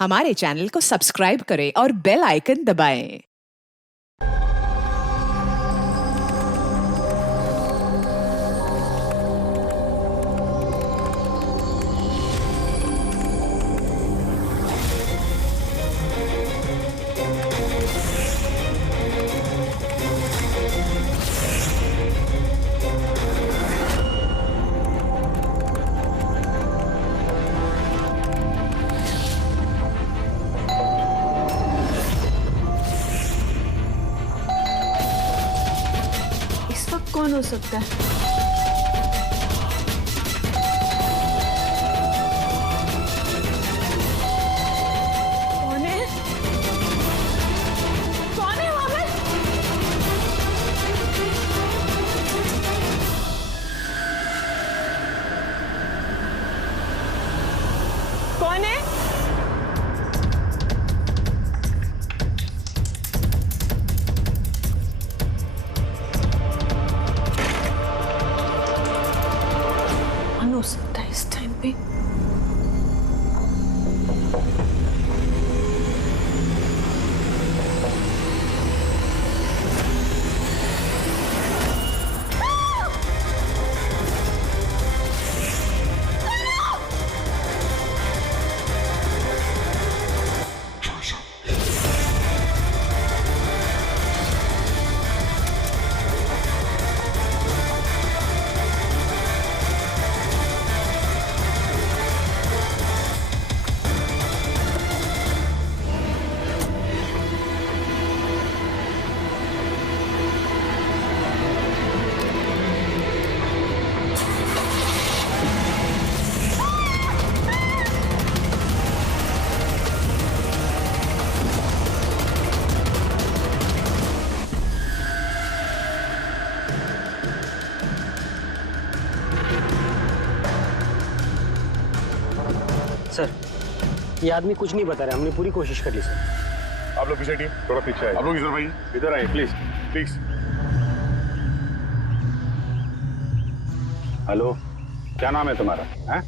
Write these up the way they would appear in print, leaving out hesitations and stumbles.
हमारे चैनल को सब्सक्राइब करें और बेल आइकन दबाएं। इस वक्त कौन हो सकता है? कौन है? कौन है वहां पे? कौन है? कौन हो सकता है इस टाइम पे? सर, ये आदमी कुछ नहीं बता रहा, हमने पूरी कोशिश कर ली सर। आप लोग पीछे टीम थोड़ा पीछे आइए। आप लोग इधर भाई इधर आइए प्लीज प्लीज। हेलो, क्या नाम है तुम्हारा? हैं?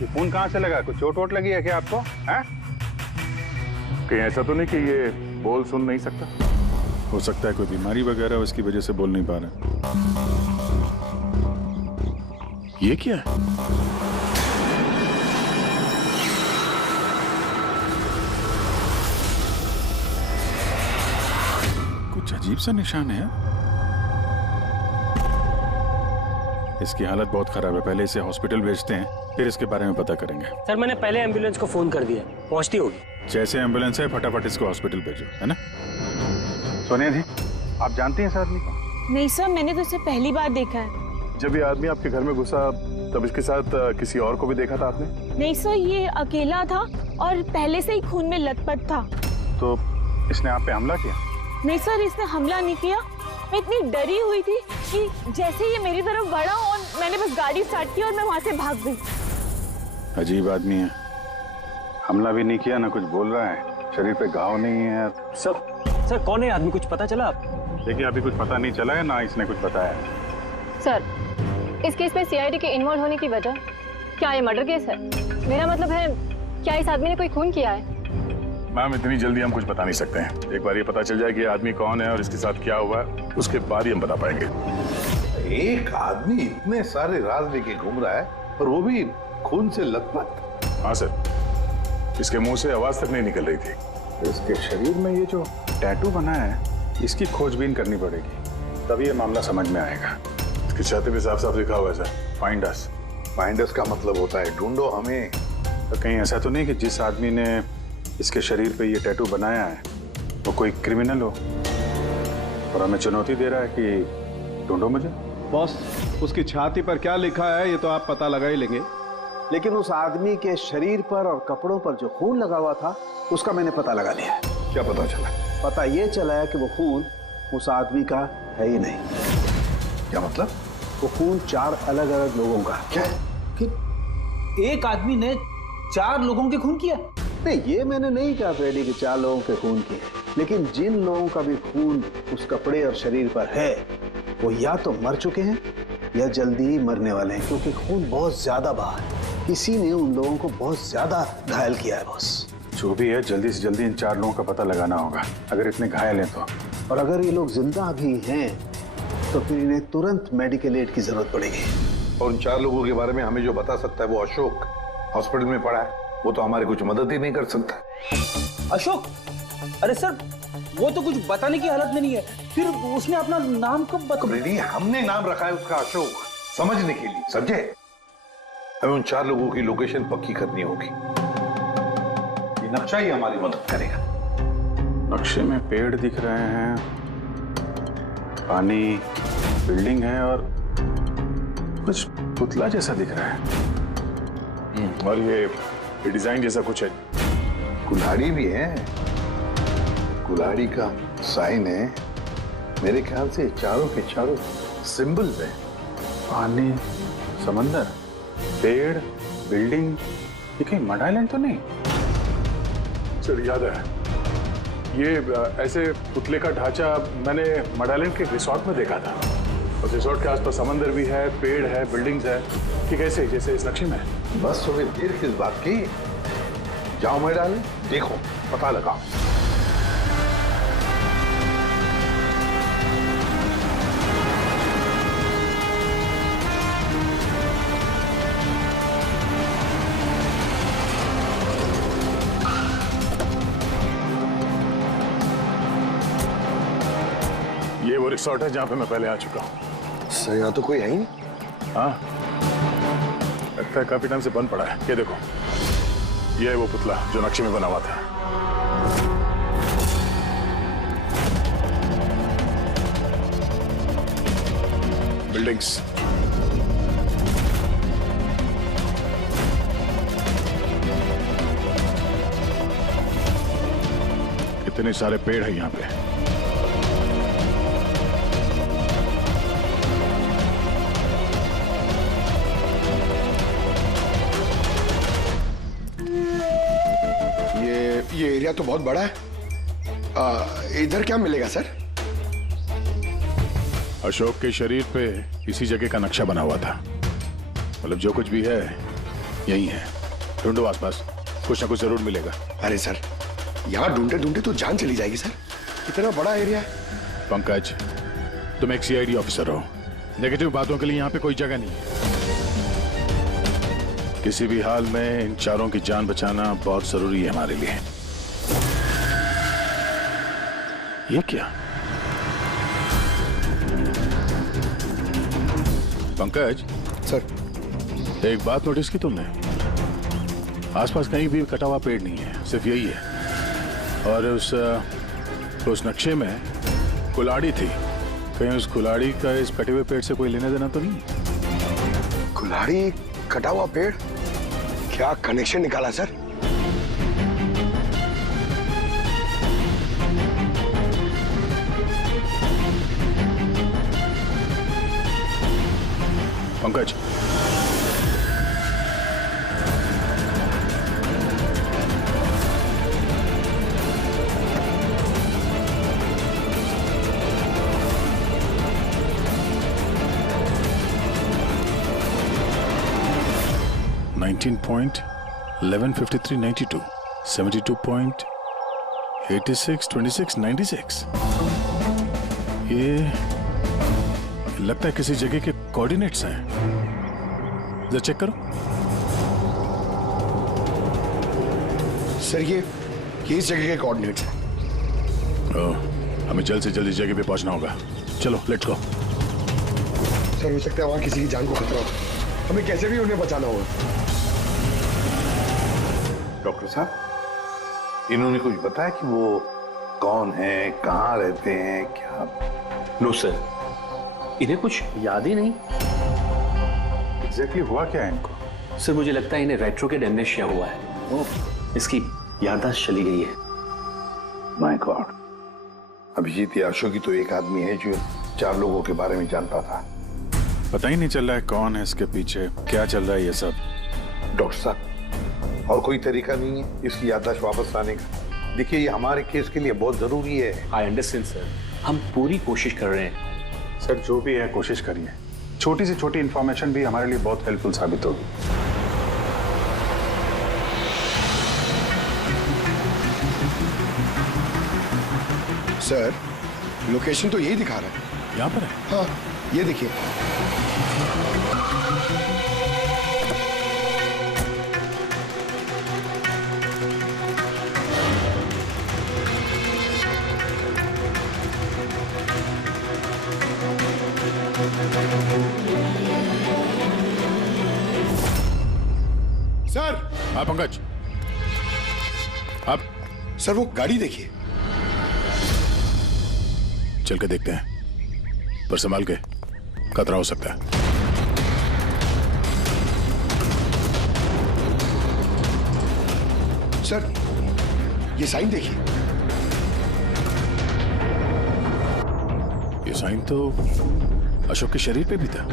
ये फोन कहाँ से लगा? कुछ चोट वोट लगी है क्या आपको? हैं? कहीं ऐसा तो नहीं कि ये बोल सुन नहीं सकता? हो सकता है कोई बीमारी वगैरह उसकी वजह से बोल नहीं पा रहे। ये क्या है? कुछ अजीब सा निशान है। इसकी हालत बहुत खराब है, पहले इसे हॉस्पिटल भेजते हैं, फिर इसके बारे में पता करेंगे। सर, मैंने पहले एम्बुलेंस को फोन कर दिया, पहुंचती होगी। जैसे एम्बुलेंस है फटाफट इसको हॉस्पिटल भेजो, है ना? सोनिया जी, आप जानती हैं इस आदमी को? नहीं सर, मैंने तो इसे पहली बार देखा है। जब ये आदमी आपके घर में घुसा तब इसके साथ किसी और को भी देखा था आपने? नहीं सर, ये अकेला था और पहले से ही खून में लथपथ था। तो इसने आप पे हमला किया? नहीं सर, इसने हमला नहीं किया। मैं इतनी डरी हुई थी कि जैसे ये मेरी तरफ बढ़ा और मैंने बस गाड़ी स्टार्ट की और मैं वहां से भाग गई। अजीब आदमी है। हमला भी नहीं किया, ना कुछ बोल रहा है, शरीर पे घाव नहीं है। सर कौन है आदमी, कुछ पता चला आप? देखिए, अभी कुछ पता नहीं चला है, ना इसने कुछ बताया। सर, इस केस में सीआईडी के इन्वॉल्व होने की वजह क्या ये मर्डर केस है? मेरा मतलब है, क्या इस आदमी ने कोई खून किया है? मैम, इतनी जल्दी हम कुछ बता नहीं सकते हैं। एक बार ये पता चल जाए कि ये आदमी कौन है और इसके साथ क्या हुआ है, उसके बाद ही हम बता पाएंगे। एक आदमी इतने सारे राज लेके घूम रहा है और वो भी खून से लथपथ। हाँ सर, इसके मुंह से आवाज तक नहीं निकल रही थी। इसके शरीर में ये जो टैटू बना है, इसकी खोजबीन करनी पड़ेगी, तभी ये मामला समझ में आएगा। इसकी छाती पे साफ साफ लिखा हुआ है sir, find us. Find us का मतलब होता है ढूंढो हमें। तो कहीं ऐसा तो नहीं कि जिस आदमी ने इसके शरीर पे ये टैटू बनाया है वो कोई क्रिमिनल हो और हमें चुनौती दे रहा है कि ढूंढो मुझे? बॉस, उसकी छाती पर क्या लिखा है ये तो आप पता लगा ही लेंगे, लेकिन उस आदमी के शरीर पर और कपड़ों पर जो खून लगा हुआ था उसका मैंने पता लगा लिया। क्या पता चला? पता ये चला है कि वो खून उस आदमी का है ही नहीं। क्या मतलब? वो खून 4 अलग अलग लोगों का। क्या? कि एक आदमी ने 4 लोगों के खून किया? नहीं, ये मैंने नहीं कहा फ्रेडी कि 4 लोगों के खून किए, लेकिन जिन लोगों का भी खून उस कपड़े और शरीर पर है वो या तो मर चुके हैं या जल्दी ही मरने वाले हैं, क्योंकि खून बहुत ज्यादा बहा है। इसी ने उन लोगों को बहुत ज्यादा घायल किया है बॉस। जो भी है जल्दी से जल्दी इन 4 लोगों का पता लगाना होगा, अगर इतने घायल हैं तो। और अगर ये लोग जिंदा भी हैं तो फिर इन्हें तुरंत मेडिकल एड की जरूरत पड़ेगी। और उन 4 लोगों के बारे में हमें जो बता सकता है वो अशोक हॉस्पिटल में पड़ा है, वो तो हमारी कुछ मदद ही नहीं कर सकता। अशोक, अरे सर वो तो कुछ बताने की हालत में नहीं है, फिर उसने अपना नाम कब नहीं, हमने नाम रखा है उसका अशोक, समझने के लिए, समझे? हमें उन 4 लोगों की लोकेशन पक्की करनी होगी। ये नक्शा ही हमारी मदद करेगा। नक्शे में पेड़ दिख रहे हैं, पानी, बिल्डिंग है और कुछ पुतला जैसा दिख रहा है। और ये डिजाइन जैसा कुछ है। कुल्हाड़ी भी है, कुल्हाड़ी का साइन है। मेरे ख्याल से चारों के चारों सिंबल है। पानी, समंदर, पेड़, बिल्डिंग, ये कहीं मड आइलैंड तो नहीं? सर याद है, ये ऐसे पुतले का ढांचा मैंने मड आइलैंड के रिसोर्ट में देखा था। और रिसोर्ट के आसपास समंदर भी है, पेड़ है, बिल्डिंग्स है, कि कैसे जैसे इस नक्शे में। बस तुम्हें देर किस बात की? जाओ मैं डाले, देखो, पता लगाओ। ये वो रिसोर्ट है जहां पे मैं पहले आ चुका हूँ। सर यहाँ तो कोई है ही नहीं। हाँ, लगता है काफी टाइम से बंद पड़ा है। ये देखो, ये है वो पुतला जो नक्शे में बना हुआ था। बिल्डिंग्स, इतने सारे पेड़ हैं यहाँ पे। ये एरिया तो बहुत बड़ा है। इधर क्या मिलेगा सर? अशोक के शरीर पे इसी जगह का नक्शा बना हुआ था। मतलब जो कुछ भी है यही है। ढूंढो आसपास, कुछ ना कुछ जरूर मिलेगा। अरे सर, यहाँ ढूंढते ढूंढते तो जान चली जाएगी सर, इतना बड़ा एरिया है। पंकज, तुम एक सीआईडी ऑफिसर हो, नेगेटिव बातों के लिए यहाँ पे कोई जगह नहीं है। किसी भी हाल में इन 4 की जान बचाना बहुत जरूरी है हमारे लिए। ये क्या? पंकज सर, एक बात नोटिस की तुमने? आसपास कहीं भी कटा हुआ पेड़ नहीं है, सिर्फ यही है। और उस नक्शे में कुल्हाड़ी थी। कहीं उस कुल्हाड़ी का इस कटे हुए पेड़ से कोई लेना देना तो नहीं? कुल्हाड़ी, कटा हुआ पेड़, क्या कनेक्शन निकाला सर? पंकज, $19.1153.92, 72.862696। ये लगता है किसी जगह के कोऑर्डिनेट्स हैं। जरा चेक करो। सर ये इस जगह के कोऑर्डिनेट्स हैं। हमें जल्द से जल्द इस जगह पे पहुंचना होगा। चलो लेट्स गो। सर हो सकता है वहां किसी की जान को खतरा हो, हमें कैसे भी उन्हें बचाना होगा। डॉक्टर साहब, इन्होंने कुछ बताया कि वो कौन है, कहाँ रहते हैं, क्या? नो सर, इन्हें कुछ याद ही नहीं। एग्जैक्टली हुआ क्या है इनको? सर मुझे लगता है इन्हें रेट्रोकेड एमनेशिया हुआ है। इसकी याददाश्त चली गई है। My God. अभिजीत या अशोक ही तो एक आदमी है जो 4 लोगों के बारे में जानता था। पता ही नहीं चल रहा है कौन है इसके पीछे, क्या चल रहा है ये सब। डॉक्टर साहब, और कोई तरीका नहीं है इसकी याददाश्त वापस लाने का? देखिए, ये हमारे केस के लिए बहुत जरूरी है। आई अंडरस्टैंड सर, हम पूरी कोशिश कर रहे हैं। सर जो भी है कोशिश करिए, छोटी से छोटी इंफॉर्मेशन भी हमारे लिए बहुत हेल्पफुल साबित होगी। सर, लोकेशन तो यही दिखा रहा है। यहाँ पर है? हाँ, ये देखिए। सर। हाँ पंकज, आप सर वो गाड़ी देखिए। चल के देखते हैं, पर संभाल के, खतरा हो सकता है। सर ये साइन देखिए। ये साइन तो अशोक के शरीर पे भी था।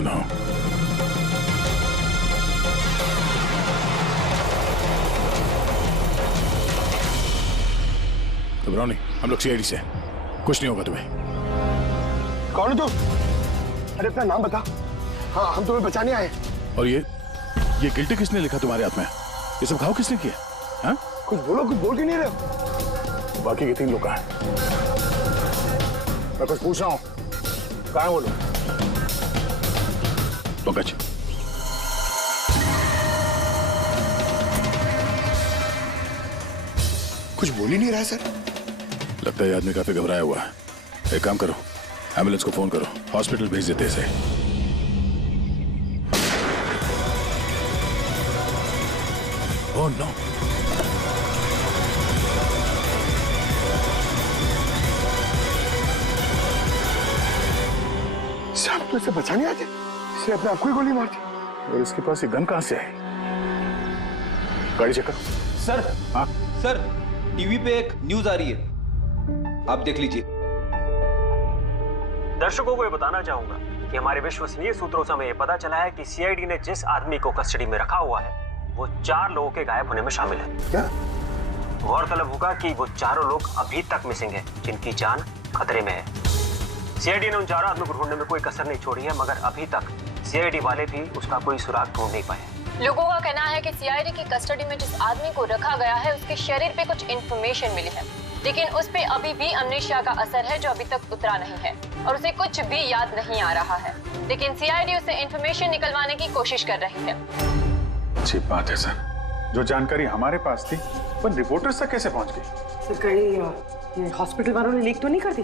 No. घबराओ नहीं, हम लोग सीआईडी से हैं। कुछ नहीं होगा तुम्हें। कौन है तू? अरे अपना नाम बता। हाँ, हम तुम्हें बचाने आए। और ये गिल्टी किसने लिखा तुम्हारे हाथ में? ये सब घाव किसने किया? हाँ? कुछ बोलो, कुछ बोल के नहीं रहे। बाकी के 3 लोग कहाँ हैं? मैं कुछ पूछ रहा हूँ, कहाँ है वो लोग? पंकज, कुछ बोल ही नहीं रहा सर। लगता है ये आदमी काफी घबराया हुआ है। एक काम करो, एम्बुलेंस को फोन करो, हॉस्पिटल भेज देते इसे। Oh no. साहब तो इसे बचाने आते, इसने अपने आप को ही गोली मार दी। और इसके पास ये गन कहां से आई? गाड़ी चेक करो। सर। हाँ सर, टीवी पे एक न्यूज आ रही है, आप देख लीजिए। दर्शकों को ये बताना चाहूंगा कि हमारे विश्वसनीय सूत्रों से हमें ये पता चला है कि सीआईडी ने जिस आदमी को कस्टडी में रखा हुआ है वो 4 लोगों के गायब होने में शामिल है। क्या? गौरतलब होगा कि वो चारों लोग अभी तक मिसिंग हैं, जिनकी जान खतरे में है। सीआईडी ने उन 4 आदमियों को ढूंढने में कोई कसर नहीं छोड़ी है, मगर अभी तक सीआईडी वाले भी उसका कोई सुराग ढूंढ नहीं पाए। लोगों का कहना है कि सीआईडी की कस्टडी में जिस आदमी को रखा गया है उसके शरीर पे कुछ इन्फॉर्मेशन मिली है, लेकिन उस पे अभी भी अमनेशिया का असर है जो अभी तक उतरा नहीं है और उसे कुछ भी याद नहीं आ रहा है। लेकिन सीआईडी उसे इन्फॉर्मेशन निकलवाने की कोशिश कर रही है। अच्छी बात है सर, जो जानकारी हमारे पास थी पर रिपोर्टर्स तक कैसे पहुंच गई? सर कहीं हॉस्पिटल वालों ने लीक तो नहीं कर दी?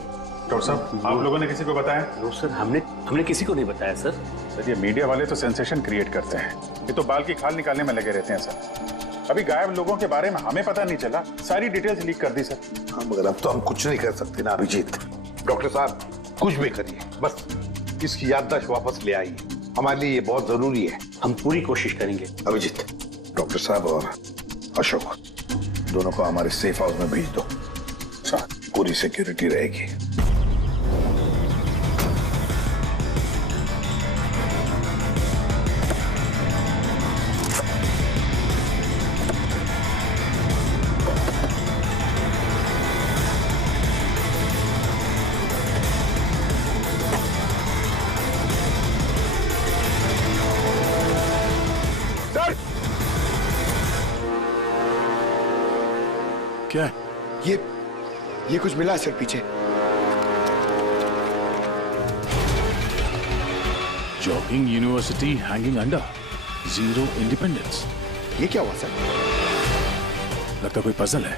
डॉक्टर साहब, आप लोगों ने किसी को बताया? नो सर, हमने किसी को नहीं बताया सर। सर ये मीडिया वाले तो सेंसेशन क्रिएट करते हैं, ये तो बाल की खाल निकालने में लगे रहते हैं सर। अभी गायब लोगों के बारे में हमें पता नहीं चला, सारी डिटेल्स लीक कर दी सर। हाँ, मगर अब तो हम कुछ नहीं कर सकते ना अभिजीत। डॉक्टर साहब कुछ भी करिए, बस इसकी याददाश्त वापस ले आइए, हमारे लिए ये बहुत जरूरी है। हम पूरी कोशिश करेंगे। अभिजीत, डॉक्टर साहब और अशोक दोनों को हमारे सेफ हाउस में भेज दो, पूरी सिक्योरिटी रहेगी। क्या है? ये कुछ मिला है सर पीछे। Jogging university hanging under, 0 independence. ये क्या हुआ सर? लगता कोई पजल है।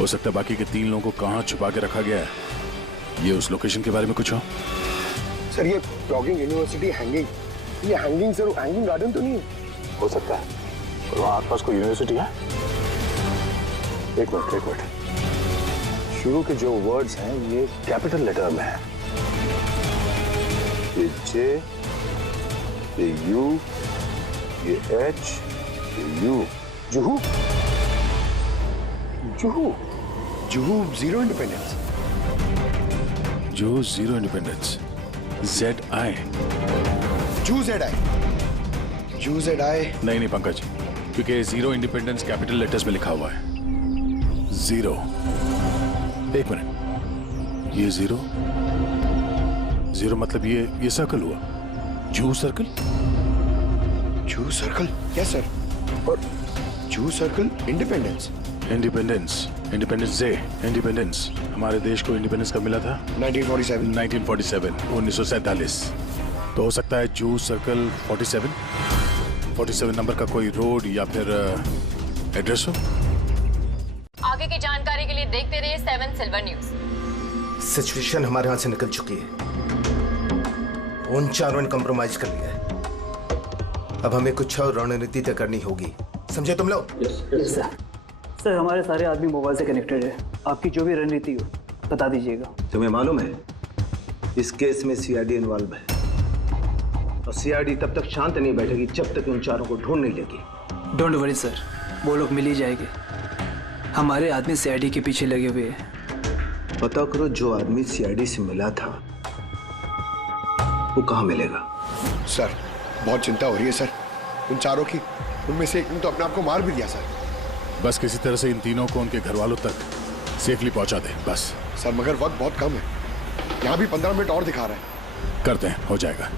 हो सकता है बाकी के 3 लोगों को कहां छुपा के रखा गया है। ये उस लोकेशन के बारे में कुछ हो? सर ये जॉगिंग यूनिवर्सिटी हैंगिंग, ये हैंगिंग सर हैंगिंग गार्डन तो नहीं है? हो सकता है। और वहां आसपास कोई यूनिवर्सिटी है? एक मिनट, शुरू के जो वर्ड्स हैं ये कैपिटल लेटर में है। ये J, ये U, ये H, ये U। जुहू? जुहू 0 इंडिपेंडेंस। जो 0 इंडिपेंडेंस, ZI। ZI नहीं पंकज, क्योंकि जीरो इंडिपेंडेंस कैपिटल लेटर्स में लिखा हुआ है। जीरो। एक मिनट, ये जीरो जीरो मतलब ये सर्कल हुआ, जू सर्कल। जू सर्कल? Yes sir. और जू circle independence independence day. Independence, हमारे देश को इंडिपेंडेंस कब मिला था? 1947 1947। तो हो सकता है जू सर्कल 47 नंबर का कोई रोड या फिर एड्रेस हो। आगे की जानकारी के लिए देखते रहिए 7 सिल्वर न्यूज। सिचुएशन हमारे हाथ से निकल चुकी है, उन चारों ने कंप्रोमाइज कर लिया है। अब हमें कुछ और रणनीति तय करनी होगी, समझे तुम लोग? Yes sir. सर हमारे सारे आदमी मोबाइल से कनेक्टेड है, आपकी जो भी रणनीति हो बता दीजिएगा। तुम्हें मालूम है इस केस में सीआईडी इन्वॉल्व है, और सीआईडी तब तक शांत नहीं बैठेगी जब तक उन चारों को ढूंढ नहीं लेगी। डोंट वरी सर, वो लोग मिल ही जाएंगे। हमारे आदमी सीआईडी के पीछे लगे हुए हैं। पता करो जो आदमी सीआईडी से मिला था वो कहाँ मिलेगा। सर बहुत चिंता हो रही है सर, उन चारों की। उनमें से एक ने तो अपने आप को मार भी दिया सर। बस किसी तरह से इन तीनों को उनके घर वालों तक सेफली पहुंचा दे बस। सर मगर वक्त बहुत कम है, यहाँ भी 15 मिनट और दिखा रहा है। करते हैं, हो जाएगा।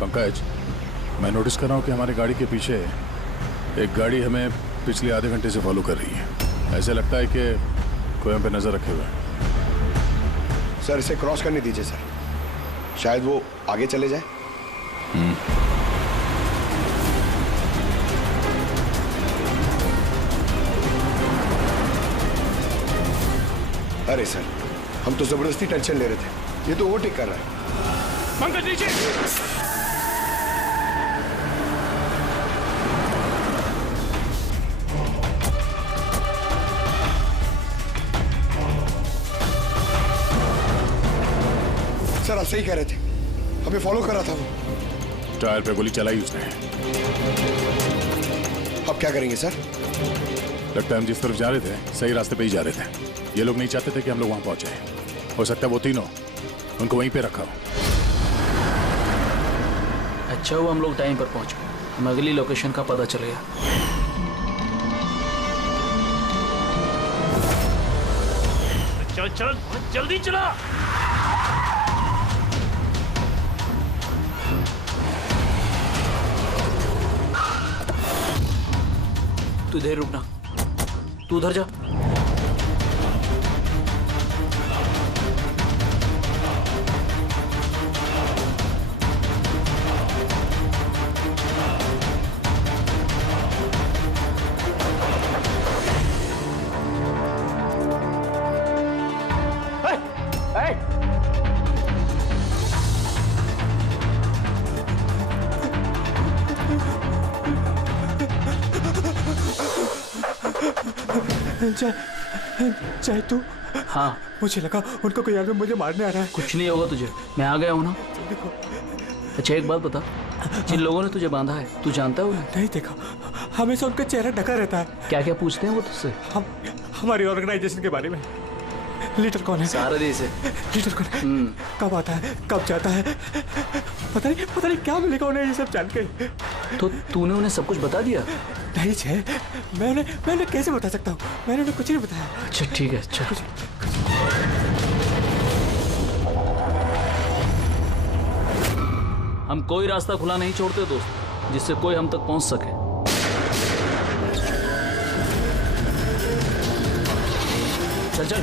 पंकज, मैं नोटिस कर रहा हूँ कि हमारी गाड़ी के पीछे एक गाड़ी हमें पिछले आधे घंटे से फॉलो कर रही है। ऐसे लगता है कि कोई हम पे नजर रखे हुए है। सर इसे क्रॉस करने दीजिए सर, शायद वो आगे चले जाए। अरे सर, हम तो जबरदस्ती टेंशन ले रहे थे, ये तो ओवरटेक कर रहा है। पंकज नीचे। सर आप सही कह रहे थे, हमें फॉलो कर रहा था वो। टायर पे गोली चलाई उसने। अब क्या करेंगे सर? लगता है हम जिस तरफ जा रहे थे सही रास्ते पे ही जा रहे थे। ये लोग नहीं चाहते थे कि हम लोग वहां पहुंचे। हो सकता है वो तीनों उनको वहीं पे रखा हो। अच्छा हुआ हम लोग टाइम पर पहुंच गए, हम अगली लोकेशन का पता चल गया। चल चल जल्दी चला। तू इधर रुकना, तू उधर जा। चाहे तू। हाँ मुझे लगा उनको कोई आदमी मुझे मारने आ रहा है। कुछ नहीं होगा तुझे, मैं आ गया हूँ ना। अच्छा एक बात बता, जिन लोगों ने तुझे बांधा है तू जानता है उन्हें? नहीं देखा, हमेशा उनका चेहरा ढका रहता है। क्या क्या पूछते हैं वो तुझसे? हमारी ऑर्गेनाइजेशन के बारे में। लीडर कौन है? सारा देश है। लीडर कौन है? कब आता है, कब जाता है, पता नहीं क्या मिलेगा उन्हें ये सब जान के। तो तूने उन्हें सब कुछ बता दिया? नहीं जय, मैं उन्हें कैसे बता सकता हूँ, मैंने उन्हें कुछ नहीं बताया। अच्छा ठीक है। अच्छा हम कोई रास्ता खुला नहीं छोड़ते दोस्त, जिससे कोई हम तक पहुंच सके। चल चल।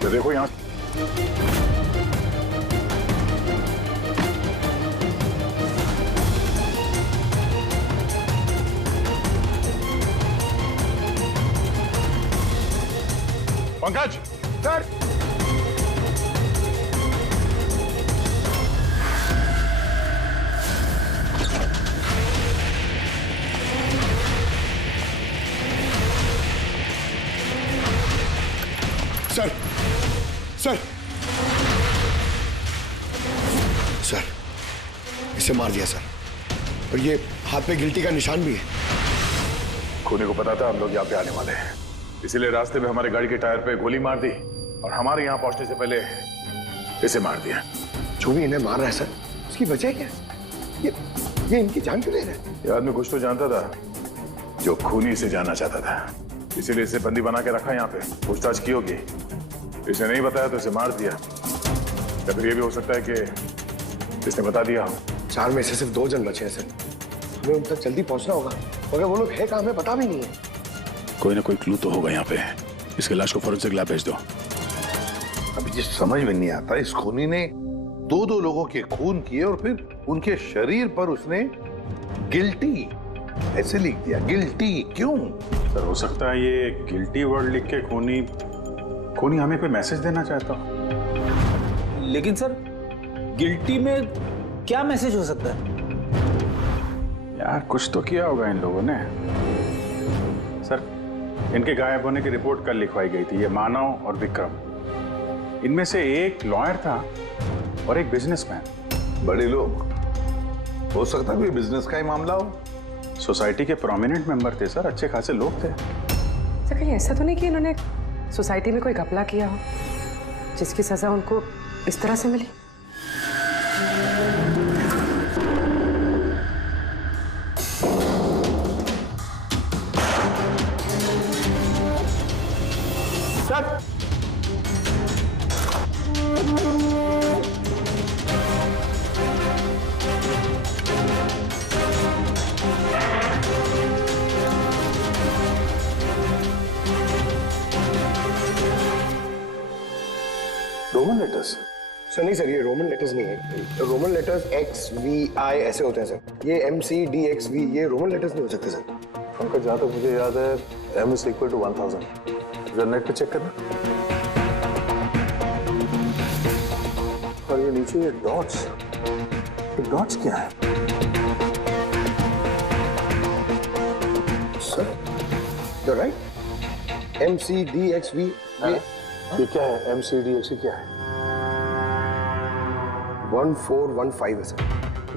तो देखो यहाँ Pankaj. Sir sir sir sir, इसे मार दिया सर, और ये हाथ पे गिल्टी का निशान भी है। खूनी को पता था हम लोग यहाँ पे आने वाले हैं, इसीलिए रास्ते में हमारे गाड़ी के टायर पे गोली मार दी और हमारे यहाँ पहुंचने से पहले इसे मार दिया। जो भी इन्हें मार रहा है सर, उसकी वजह क्या? ये इनकी जान क्यों ले रहा है? ये आदमी कुछ तो जानता था जो खूनी इसे जानना चाहता था, इसीलिए इसे बंदी बना के रखा यहाँ पे, पूछताछ की होगी। इसे नहीं बताया तो इसे मार दिया, या फिर ये भी हो सकता है कि इसने बता दिया हो। 4 में से सिर्फ 2 जन बचे हैं सर, हमें उन तक जल्दी पहुंचना होगा, मगर वो लोग है कहाँ हमें पता भी नहीं है। कोई ना कोई क्लू तो होगा यहाँ पे। इसके लाश को फोरेंसिक लैब भेज दो। अभी जिस समझ में नहीं आता, इस खूनी ने 2 लोगों के खून किए और फिर उनके शरीर पर उसने गिल्टी ऐसे लिख दिया। गिल्टी क्यों? सर हो सकता है ये गिल्टी वर्ड लिख के खूनी हमें कोई मैसेज देना चाहता हो। लेकिन सर गिल्टी में क्या मैसेज हो सकता है? यार कुछ तो किया होगा इन लोगों ने। सर इनके गायब होने की रिपोर्ट कल लिखवाई गई थी। ये मानव और विक्रम, इनमें से एक लॉयर था और एक बिजनेसमैन। बड़े लोग, हो सकता है कोई बिजनेस का ही मामला हो। सोसाइटी के प्रोमिनेंट मेंबर थे सर, अच्छे खासे लोग थे। सर कहीं ऐसा तो नहीं कि इन्होंने सोसाइटी में कोई घपला किया हो जिसकी सजा उनको इस तरह से मिली? Sir Roman letters? सर नहीं सर, ये रोमन लेटर्स नहीं है। रोमन लेटर्स XVI ऐसे होते हैं सर। ये MCDXV ये रोमन लेटर्स नहीं हो सकते सर। पंकज जहाँ तक मुझे याद है M is equal to 1000। जरा नेट पे चेक करना। और ये नीचे ये डॉट्स क्या है? सर you're right, MCDXV ये क्या है? MCDXV क्या है? 1415 है सर।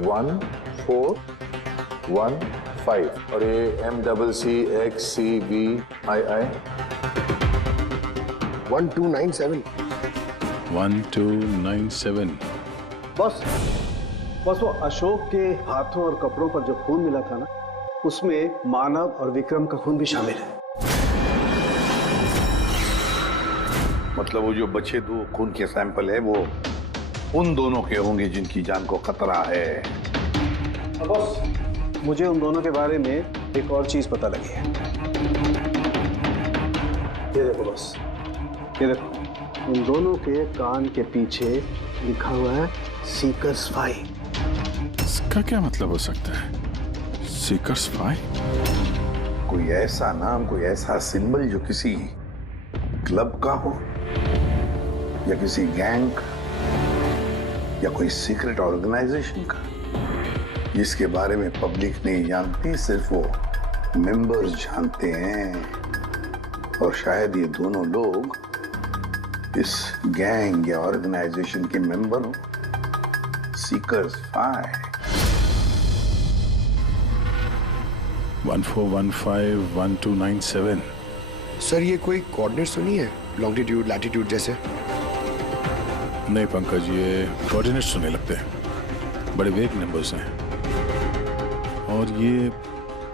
1415 और ये MCCXCVII 1297। 1297। बस वो अशोक के हाथों और कपड़ों पर जो खून मिला था ना, उसमें मानव और विक्रम का खून भी शामिल है। मतलब वो जो बचे 2 खून के सैंपल है वो उन दोनों के होंगे जिनकी जान को खतरा है। बस मुझे उन दोनों के बारे में एक और चीज पता लगी है। ये देखो बस, ये देखो, उन दोनों के कान के पीछे लिखा हुआ है सीकर्स 5। इसका क्या मतलब हो सकता है? सीकर्स 5? कोई ऐसा नाम, कोई ऐसा सिंबल जो किसी क्लब का हो या किसी गैंग या कोई सीक्रेट ऑर्गेनाइजेशन का, जिसके बारे में पब्लिक नहीं जानती, सिर्फ वो मेंबर्स जानते हैं। और शायद ये दोनों लोग इस गैंग या ऑर्गेनाइजेशन के मेंबर हो। सीकर्स 5। 1415 1297। सर ये कोई कोऑर्डिनेट्स तो नहीं है, लॉन्गिट्यूड लैटिट्यूड जैसे? नहीं पंकज, ये कोऑर्डिनेट्स तो नहीं लगते, बड़े वेग नंबर्स हैं। और ये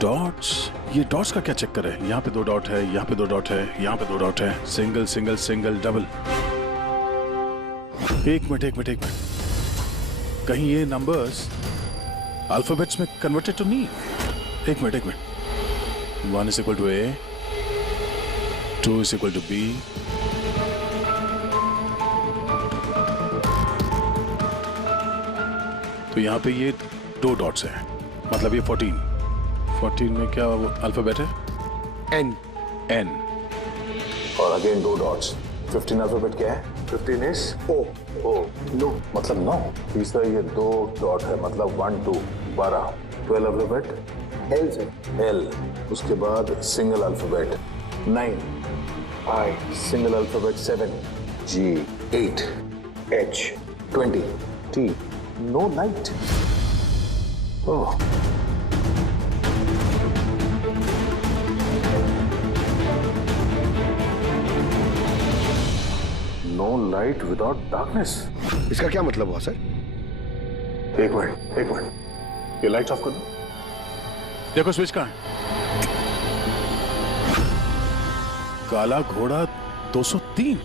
डॉट्स का क्या चक्कर है? यहाँ पे 2 डॉट है, यहाँ पे 2 डॉट है, यहाँ पे 2 डॉट है, सिंगल सिंगल सिंगल डबल। एक मिनट, कहीं ये नंबर्स अल्फाबेट्स में कन्वर्टेड तो नहीं? एक minute. 1 is equal to A, 2 is equal to B, तो यहाँ पे ये 2 डॉट्स हैं, मतलब ये 14 में क्या वो अल्फाबेट है? N। और अगेन 2 डॉट्स। 15 अल्फाबेट क्या है? 15 is O। नो मतलब 9। तीसरा ये 2 डॉट है, मतलब 1 2 12। 12 अल्फाबेट L। उसके बाद single alphabet 9। I single alphabet 7, G 8, H 20, T no light. Oh. No light without darkness. इसका क्या मतलब हुआ सर? एक मिनट, ये लाइट ऑफ कर दो। देखो स्विच कहाँ है? काला घोड़ा 203।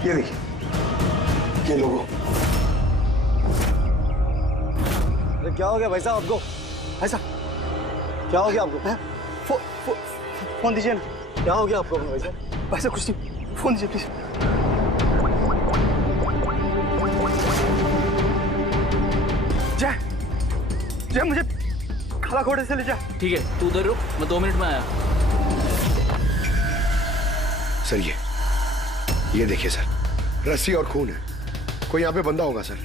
ये देखिए, ये लोगो। अरे क्या हो गया भाई साहब आपको? ऐसा क्या हो गया आपको? फोन दीजिए ना। क्या हो गया आपको भाई साहब? ऐसा कुछ नहीं, फोन दीजिए प्लीज। जय मुझे काला घोड़े से ले जा। ठीक है, तू उधर रुक, मैं 2 मिनट में आया। सर ये देखिए सर, रस्सी और खून है। कोई यहाँ पे बंदा होगा सर।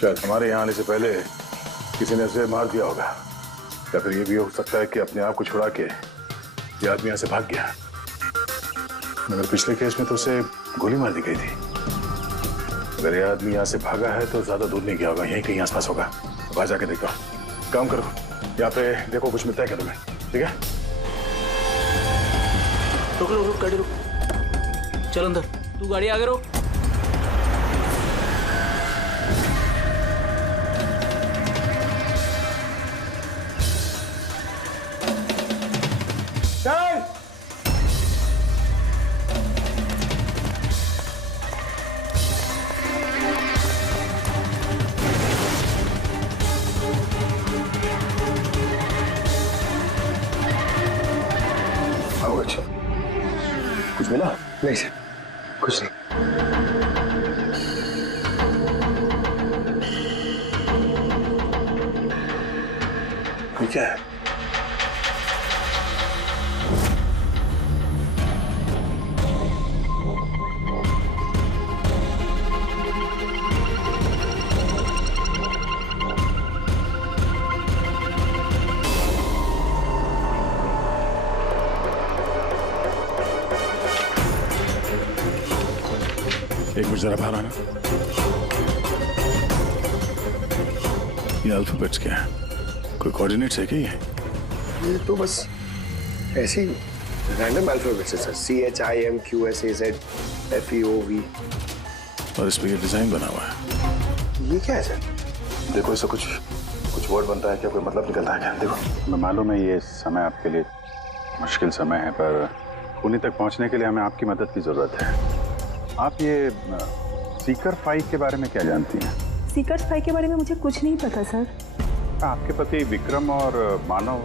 शायद हमारे यहाँ आने से पहले किसी ने उसे मार दिया होगा, या फिर ये भी हो सकता है कि अपने आप को छुड़ा के ये आदमी यहाँ से भाग गया। मगर पिछले केस में तो उसे गोली मार दी गई थी। अगर ये आदमी यहाँ से भागा है तो ज्यादा दूर नहीं गया होगा, यहीं कहीं आसपास होगा। वहां जाके देखो। काम करो, यहाँ पे देखो कुछ मिलता है क्या तुम्हें, ठीक है? रुक गाड़ी रुक। चल अंदर, तू गाड़ी आगे रोक। चल। अच्छा, कुछ मिला? नहीं सर, कुछ नहीं। ये क्या है? एक मिनट जरा बाहर आना। ये अल्फाबेट्स क्या है? कोई कोऑर्डिनेट्स है क्या ये तो बस ऐसे ही रैंडम अल्फाबेट्स है सर। CHIMQSAZFEOV। और इस पे ये डिजाइन बना हुआ है। ये क्या है सर? देखो, इससे कुछ वर्ड बनता है क्या? कोई मतलब निकलता है क्या? देखो, मैं मालूम है ये समय आपके लिए मुश्किल समय है, पर उन्हीं तक पहुंचने के लिए हमें आपकी मदद की जरूरत है। आप ये सीकर फाइव के बारे में क्या जानती हैं? सीकर फाइव के बारे में मुझे कुछ नहीं पता सर। आपके पति विक्रम और मानव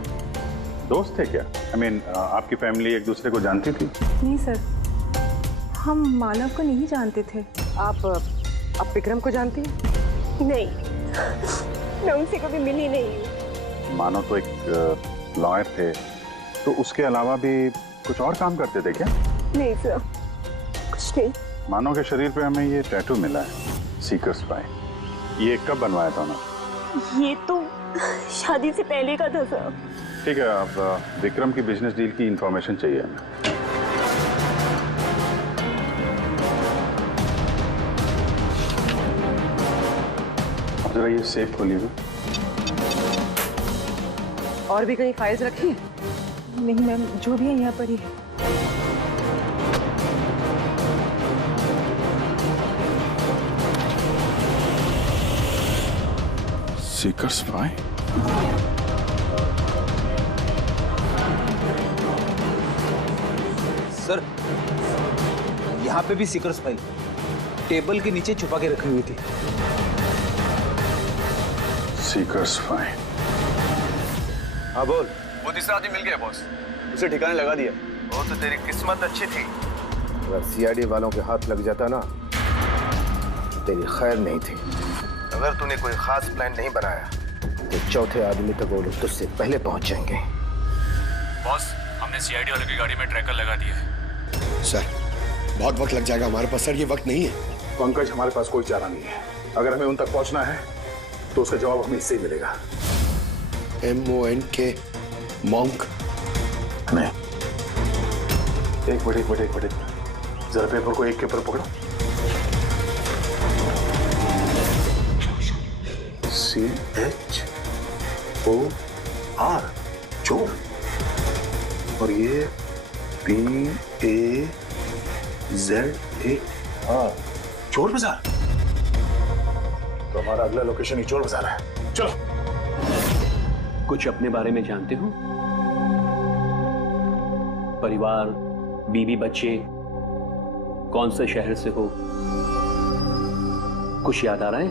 दोस्त थे क्या? I mean, आपकी फैमिली एक दूसरे को जानती थी? नहीं सर। हम मानव को नहीं जानते थे। आप विक्रम को जानती हैं? नहीं, मैं उनसे कभी मिली नहीं हूँ। मानो तो एक लॉयर थे, तो उसके अलावा भी कुछ और काम करते थे क्या? नहीं सर, कुछ नहीं। मानो के शरीर पे हमें ये टैटू मिला है, सीकर स्पाई। ये कब बनवाया था उन्होंने? ये तो शादी से पहले का था सर। ठीक है, अब विक्रम की बिजनेस डील की इंफॉर्मेशन चाहिए हमें। जरा ये सेफ खोलिए। और भी कहीं फाइल्स रखी है? नहीं मैम, जो भी है यहाँ पर ही है। सीकर स्पाई? सर, यहाँ पे भी सीकर स्पाई टेबल के नीचे छुपा के रखी हुई थी। सीकर स्पाई? हाँ बोल। वो तीसरा आदमी मिल गया बॉस, उसे ठिकाने लगा दिया। वो तो तेरी किस्मत अच्छी थी, अगर सीआईडी वालों के हाथ लग जाता ना तेरी खैर नहीं थी। अगर तूने कोई खास प्लान नहीं बनाया तो चौथे आदमी तक वो लोग तुझसे पहले पहुंच जाएंगे। बॉस, हमने सीआईडी वालों की गाड़ी में ट्रैकर लगा दिया है। सर, बहुत वक्त लग जाएगा हमारे पास। सर, ये वक्त नहीं है। पंकज, हमारे पास कोई चारा नहीं है। अगर हमें उन तक पहुंचना है तो उसका जवाब हमें इससे ही मिलेगा। MONK monk? नहीं, एक मिनट, जरा पेपर को एक के ऊपर पकड़ो। CHOR, चोर। और ये PAZAR, चोर बाजार। तो हमारा अगला लोकेशन ही चोर बाजार है। चलो। कुछ अपने बारे में जानते हो? परिवार, बीवी, बच्चे, कौन से शहर से हो? कुछ याद आ रहा है?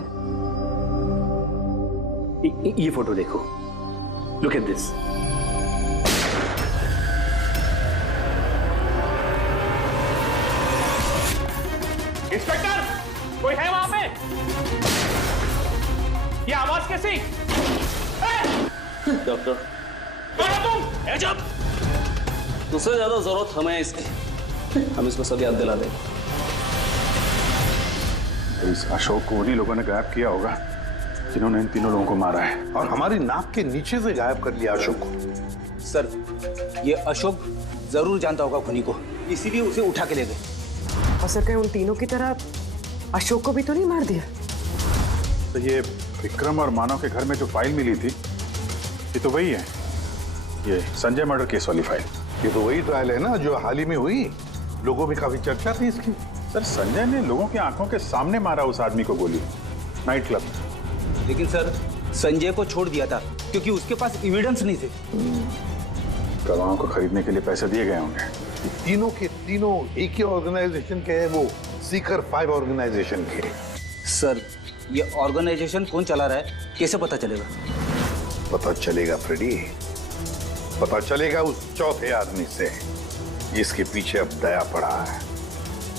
ये फोटो देखो, लुक एट दिस। इंस्पेक्टर, कोई है वहां पे? ये आवाज कैसी? डॉक्टर, तुम जब तुझसे ज्यादा जरूरत हमें इसकी, हम इसको सब याद दिला दें। इस अशोक को उन्हीं लोगों ने गायब किया होगा जिन्होंने इन तीनों लोगों को मारा है, और हमारी नाक के नीचे से गायब कर लिया अशोक को। सर, ये अशोक जरूर जानता होगा खुनी को, इसीलिए उसे उठा के ले गए। और सर, कहीं उन तीनों की तरह अशोक को भी तो नहीं मार दिया? तो ये विक्रम और मानव के घर में जो फाइल मिली थी, ये तो वही है, ये संजय मर्डर केस वाली फाइल। ये तो वही ट्रायल है ना जो हाल ही में हुई। लोगों में काफी चर्चा थी इसकी। सर, संजय ने लोगों की आंखों के सामने मारा उस आदमी को गोली, नाइट क्लब। लेकिन सर, संजय को छोड़ दिया था क्योंकि उसके पास एविडेंस नहीं थे। गवाहों को खरीदने के लिए पैसे दिए गए होंगे। तीनों के तीनों एक ही ऑर्गेनाइजेशन के हैं, वो सीकर 5 ऑर्गेनाइजेशन के। सर, ये ऑर्गेनाइजेशन कौन चला रहा है, कैसे पता चलेगा? पता चलेगा फ्रेडी, पता चलेगा उस चौथे आदमी से जिसके पीछे अब दया पड़ा है।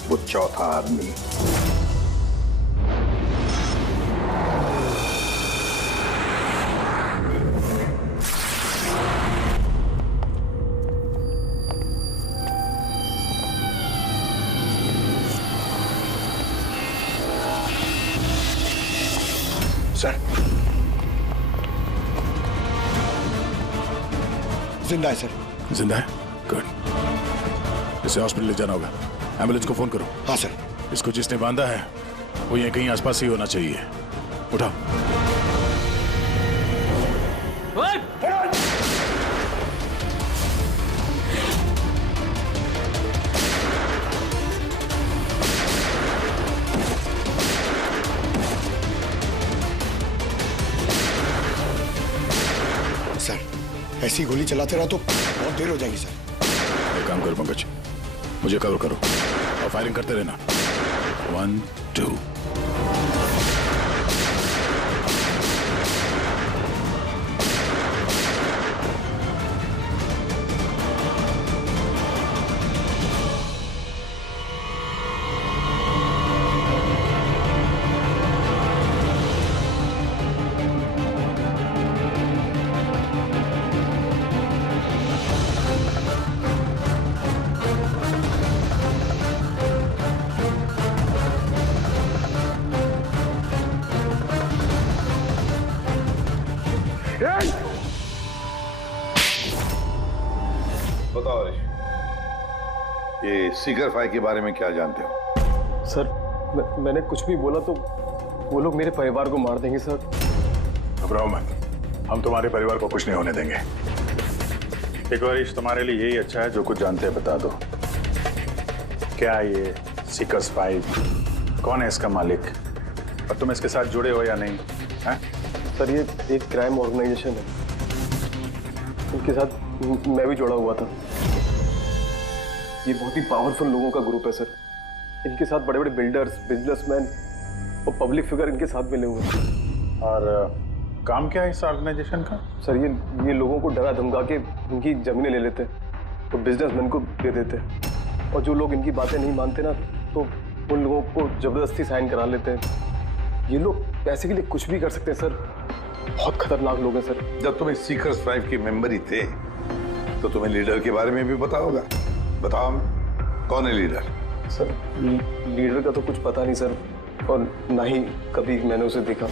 वो चौथा आदमी सर, जिंदा है सर। जिंदा है? गुड। इसे हॉस्पिटल ले जाना होगा। एम्बुलेंस को फोन करो। हाँ सर। इसको जिसने बांधा है वो यहीं कहीं आसपास ही होना चाहिए। उठाओ। सर, ऐसी गोली चलाते रहा तो बहुत देर हो जाएगी सर। एक काम करो पंकज, मुझे कवर करो और फायरिंग करते रहना। 1, 2। ये सीकर फाइव के बारे में क्या जानते हो? सर मैंने कुछ भी बोला तो वो लोग मेरे परिवार को मार देंगे सर। घबराओ मत, हम तुम्हारे परिवार को कुछ नहीं होने देंगे। एक बार तुम्हारे लिए यही अच्छा है, जो कुछ जानते हैं बता दो। क्या ये सीकर्स फाइव, कौन है इसका मालिक, और तुम इसके साथ जुड़े हो या नहीं? है? सर ये एक क्राइम ऑर्गेनाइजेशन है, इनके साथ मैं भी जुड़ा हुआ था। ये बहुत ही पावरफुल लोगों का ग्रुप है सर। इनके साथ बड़े बड़े बिल्डर्स, बिजनेसमैन और पब्लिक फिगर इनके साथ मिले हुए हैं। और काम क्या है इस ऑर्गेनाइजेशन का? सर ये लोगों को डरा धमका के इनकी जमीनें ले लेते हैं, तो बिजनेसमैन को दे देते हैं, और जो लोग इनकी बातें नहीं मानते ना, तो उन लोगों को जबरदस्ती साइन करा लेते हैं। ये लोग पैसे के लिए कुछ भी कर सकते हैं सर। बहुत खतरनाक लोग हैं सर। जब तुम इस सीकर्स फाइव के मेंबर ही थे तो तुम्हें लीडर के बारे में भी पता होगा। बताओ कौन है लीडर? सर लीडर का तो कुछ पता नहीं सर, और ना ही कभी मैंने उसे देखा।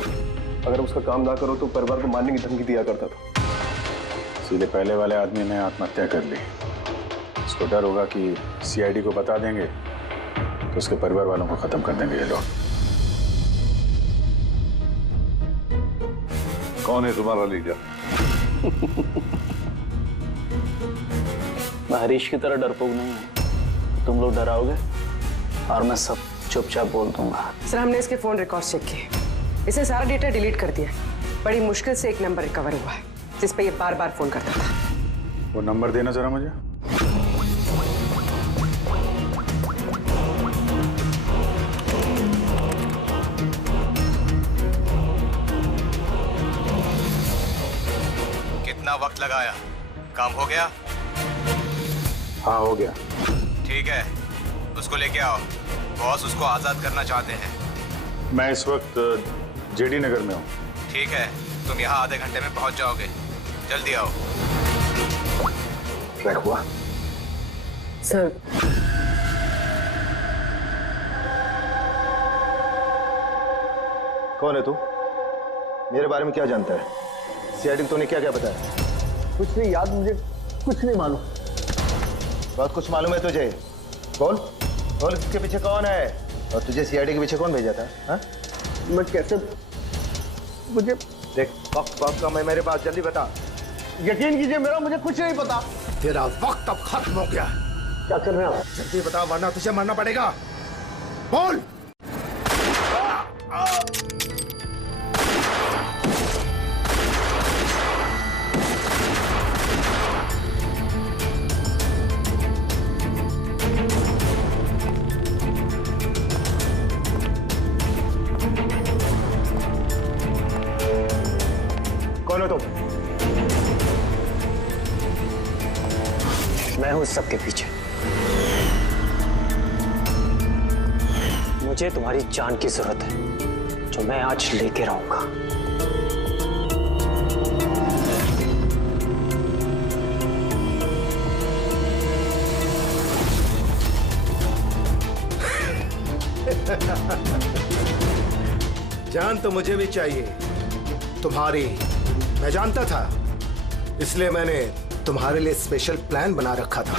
अगर उसका काम ना करो तो परिवार को मारने की धमकी दिया करता था। सीधे पहले वाले आदमी ने आत्महत्या कर ली। उसको डर होगा कि सीआईडी को बता देंगे तो उसके परिवार वालों को खत्म कर देंगे ये लोग। कौन है तुम्हारा लीडर? मैं हरीश की तरह डरपोक नहीं हूँ। तुम लोग डराओगे और मैं सब चुपचाप बोल दूंगा। सर हमने इसके फोन रिकॉर्ड चेक किए, इसने सारा डेटा डिलीट कर दिया। बड़ी मुश्किल से एक नंबर रिकवर हुआ है जिस पे ये बार बार फोन करता था। वो नंबर देना जरा मुझे। कितना वक्त लगाया? काम हो गया? हाँ हो गया। ठीक है, उसको लेके आओ। बॉस उसको आजाद करना चाहते हैं। मैं इस वक्त जेडी नगर में हूँ। ठीक है, तुम यहाँ आधे घंटे में पहुंच जाओगे। जल्दी आओ। ट्रैक हुआ? सर कौन है तू? मेरे बारे में क्या जानता है? सीआईडी को तूने क्या क्या बताया? कुछ नहीं याद, मुझे कुछ नहीं मालूम। बहुत कुछ मालूम है तुझे। बोल बोल, इसके पीछे कौन है और तुझे सीआईडी के पीछे कौन भेजा था? हाँ? मैं कैसे, मुझे देख वक्त का मैं मेरे पास, जल्दी बता। यकीन कीजिए मेरा मुझे कुछ नहीं पता। तेरा वक्त अब खत्म हो गया। क्या कर रहे हैं आप? जल्दी बता वरना तुझे मरना पड़ेगा। बोल। कौन हो तुम? मैं हूं सबके पीछे। मुझे तुम्हारी जान की जरूरत है, जो मैं आज लेके रहूंगा। जान तो मुझे भी चाहिए तुम्हारी। मैं जानता था, इसलिए मैंने तुम्हारे लिए स्पेशल प्लान बना रखा था।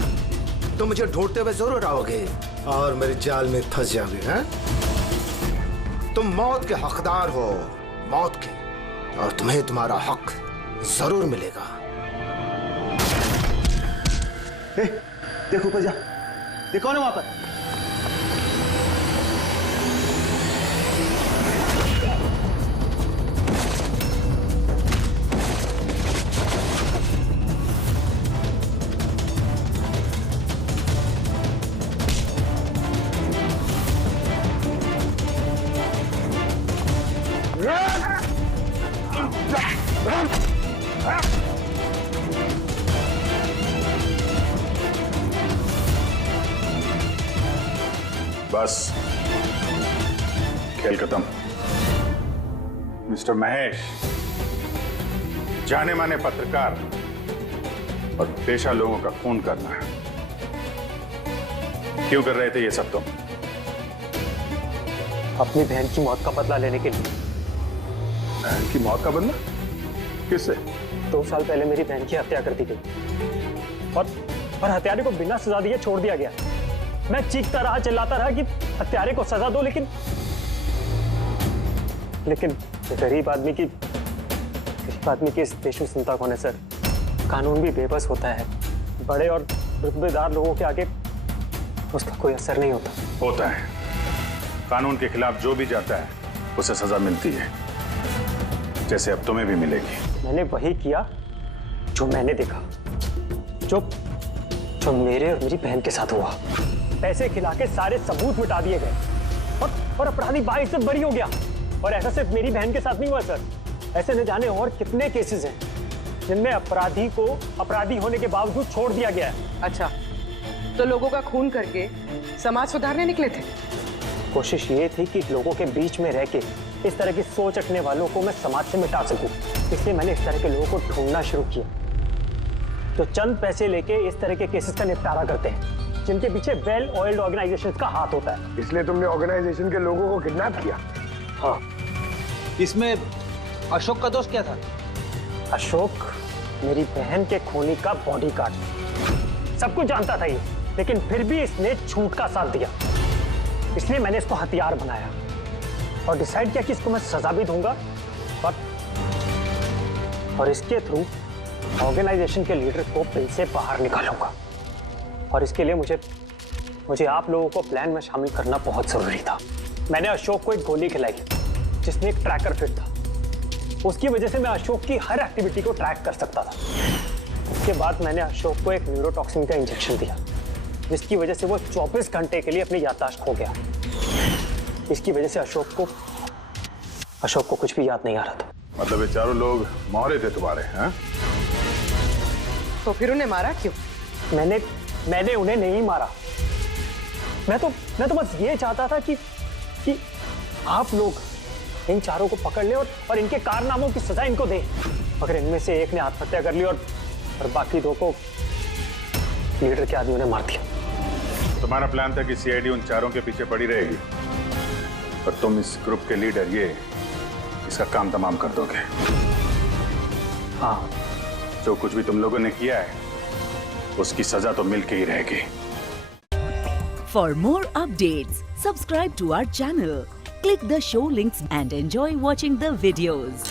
तुम मुझे ढूंढते हुए जरूर आओगे और मेरे जाल में फंस जाओगे। हैं? तुम मौत के हकदार हो, मौत के, और तुम्हें तुम्हारा हक जरूर मिलेगा। देखो ऊपर जा, ये कौन है वहां पर? बस खेल खत्म। मिस्टर महेश, जाने माने पत्रकार और पेशा लोगों का खून करना है। क्यों कर रहे थे ये सब तुम? अपनी बहन की मौत का बदला लेने के लिए। बहन की मौत का बदला? किससे? 2 साल पहले मेरी बहन की हत्या कर दी गई और हत्यारे को बिना सजा दिए छोड़ दिया गया। मैं चीखता रहा, चिल्लाता रहा कि हत्यारे को सजा दो, लेकिन गरीब आदमी की इस देश में सुनता कौन है सर? कानून भी बेबस होता है। बड़े और रुतबेदार लोगों के आगे उसका कोई असर नहीं होता है। कानून के खिलाफ जो भी जाता है उसे सजा मिलती है, जैसे अब तुम्हें भी मिलेगी। मैंने वही किया जो मैंने देखा, जो मेरे और मेरी बहन के साथ हुआ। पैसे खिला के सारे सबूत मिटा दिए गए और अपराधी बाइक से बरी हो गया। और ऐसा सिर्फ मेरी बहन के साथ नहीं हुआ सर, ऐसे न जाने और कितने केसेस हैं जिनमें अपराधी को अपराधी होने के बावजूद छोड़ दिया गया है। अच्छा, तो लोगों का खून करके समाज सुधारने निकले थे? कोशिश ये थी कि लोगों के बीच में रह के इस तरह की सोच रखने वालों को मैं समाज से मिटा सकूं। इसलिए मैंने इस तरह के लोगों को ढूंढना शुरू किया, जो चंद पैसे लेके इस तरह के केसेस का निपटारा करते हैं, जिनके पीछे वेल ऑयल्ड ऑर्गेनाइजेशंस का हाथ होता है। इसलिए तुमने ऑर्गेनाइजेशन के लोगों को किडनैप किया? हाँ। इसमें अशोक का दोष क्या था? अशोक मेरी बहन के खूनी का बॉडीगार्ड, सब कुछ जानता था ये, लेकिन फिर भी इसने झूठ का साथ दिया। इसलिए मैंने इसको हथियार बनाया और डिसाइड किया कि इसको मैं सजा भी दूंगा और इसके थ्रू ऑर्गेनाइजेशन के लीडर को बिल से बाहर निकालूंगा। और इसके लिए मुझे आप लोगों को प्लान में शामिल करना बहुत जरूरी था। मैंने अशोक को एक गोली खिलाई जिसमें एक ट्रैकर फिट था। उसकी वजह से मैं अशोक की हर एक्टिविटी को ट्रैक कर सकता था। उसके बाद मैंने अशोक को एक न्यूरोटॉक्सिन का इंजेक्शन दिया, जिसकी वजह से वो 24 घंटे के लिए अपनी याददाश्त खो गया। इसकी वजह से अशोक को कुछ भी याद नहीं आ रहा था। मतलब ये चारों लोग मोहरे थे तुम्हारे, हैं? तो फिर उन्हें मारा क्यों? मैंने उन्हें नहीं मारा। मैं तो बस ये चाहता था कि आप लोग इन चारों को पकड़ ले और इनके कारनामों की सजा इनको दें। मगर इनमें से एक ने आत्महत्या कर ली और बाकी दो को लीडर के आदमियों ने मार दिया। तुम्हारा प्लान था कि सीआईडी उन चारों के पीछे पड़ी रहेगी और तुम इस ग्रुप के लीडर इसका काम तमाम कर दोगे। हाँ, जो कुछ भी तुम लोगों ने किया है उसकी सजा तो मिल के ही रहेगी। For more updates, subscribe to our channel, click the show links and enjoy watching the videos.